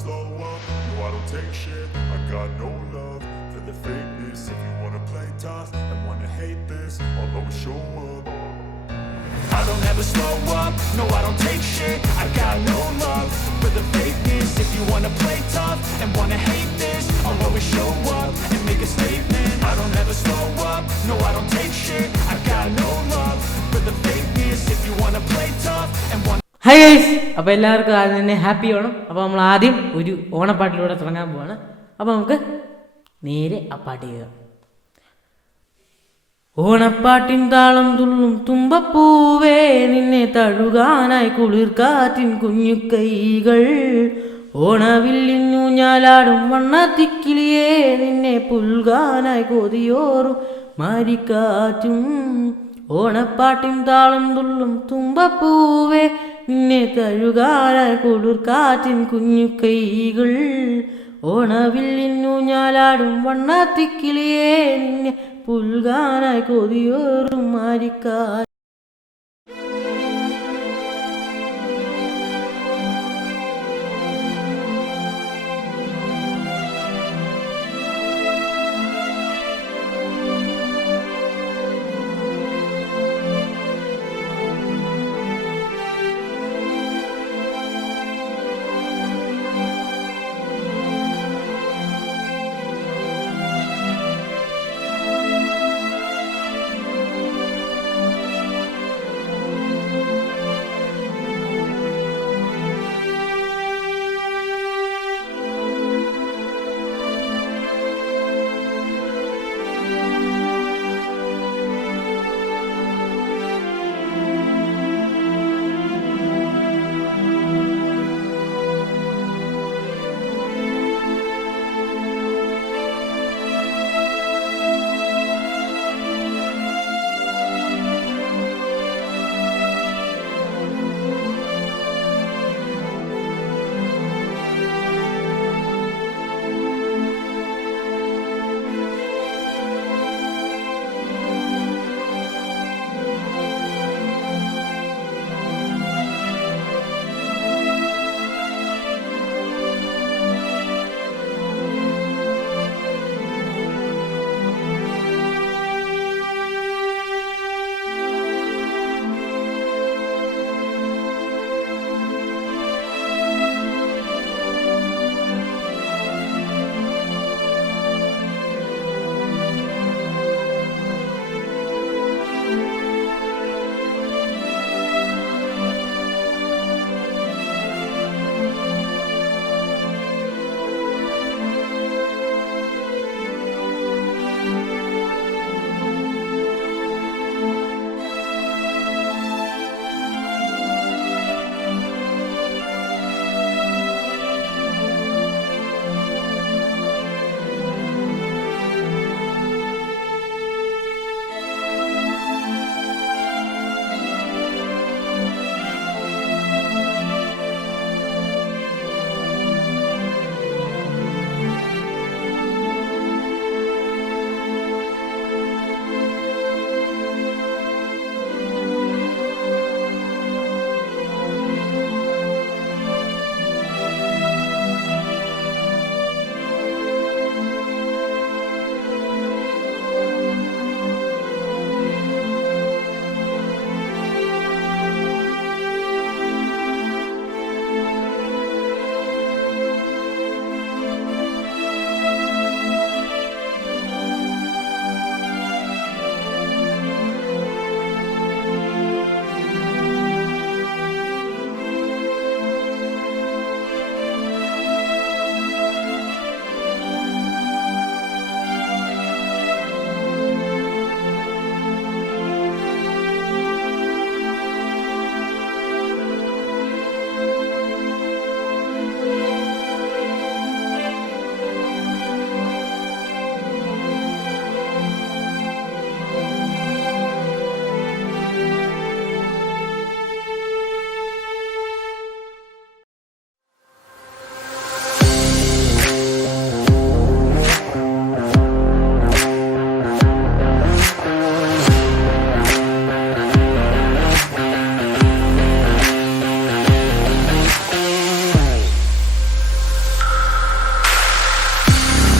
slow up, no I don't take shit. I got no love for the fakeness. If you wanna play tough and wanna hate this, I'll always show up. I don't ever slow up, no I don't take shit. I got no love for the fakeness. If you wanna play tough and wanna hate this, I'll always show up and make a statement. I don't ever slow up, no I don't take shit. I got no love for the fakeness. If you wanna play tough and wanna hi guys, അപ്പോൾ എല്ലാവർക്കും ആദ്യം തന്നെ happy Onam. അപ്പോൾ നമ്മൾ ആദ്യം ഒരു ഓണപ്പാട്ടിലൂടെ തുടങ്ങാൻ പോവാണ്. അപ്പോൾ നമുക്ക് നേരെ ആ പാട്ട് ചെയ്യുക. ഓണപ്പാട്ടിൻ താളം തുള്ളും തുമ്പപ്പൂവേ, നിന്നെ തഴുകാനായി കുളിർക്കാറ്റിൻ കുഞ്ഞു കൈകൾ. ഓണവില്ലിഞ്ഞൂഞ്ഞാലാടും വണ്ണത്തിക്കിളിയേ, നിന്നെ പുൽകാനായി കൊതിയോറും മാരിക്കാറ്റും. ഓണപ്പാട്ടിൻ താളം തുള്ളും തുമ്പപ്പൂവേ, നിന്നെ തഴുകാനായി കുളിർക്കാറ്റിൻ കുഞ്ഞു കൈകൾ. ഓണവില്ലിഞ്ഞൂഞ്ഞാലാടും വണ്ണത്തിക്കിളിയേ, നിന്നെ പുൽകാനായി കൊതിയോറും മാരിക്കാറ്റ്.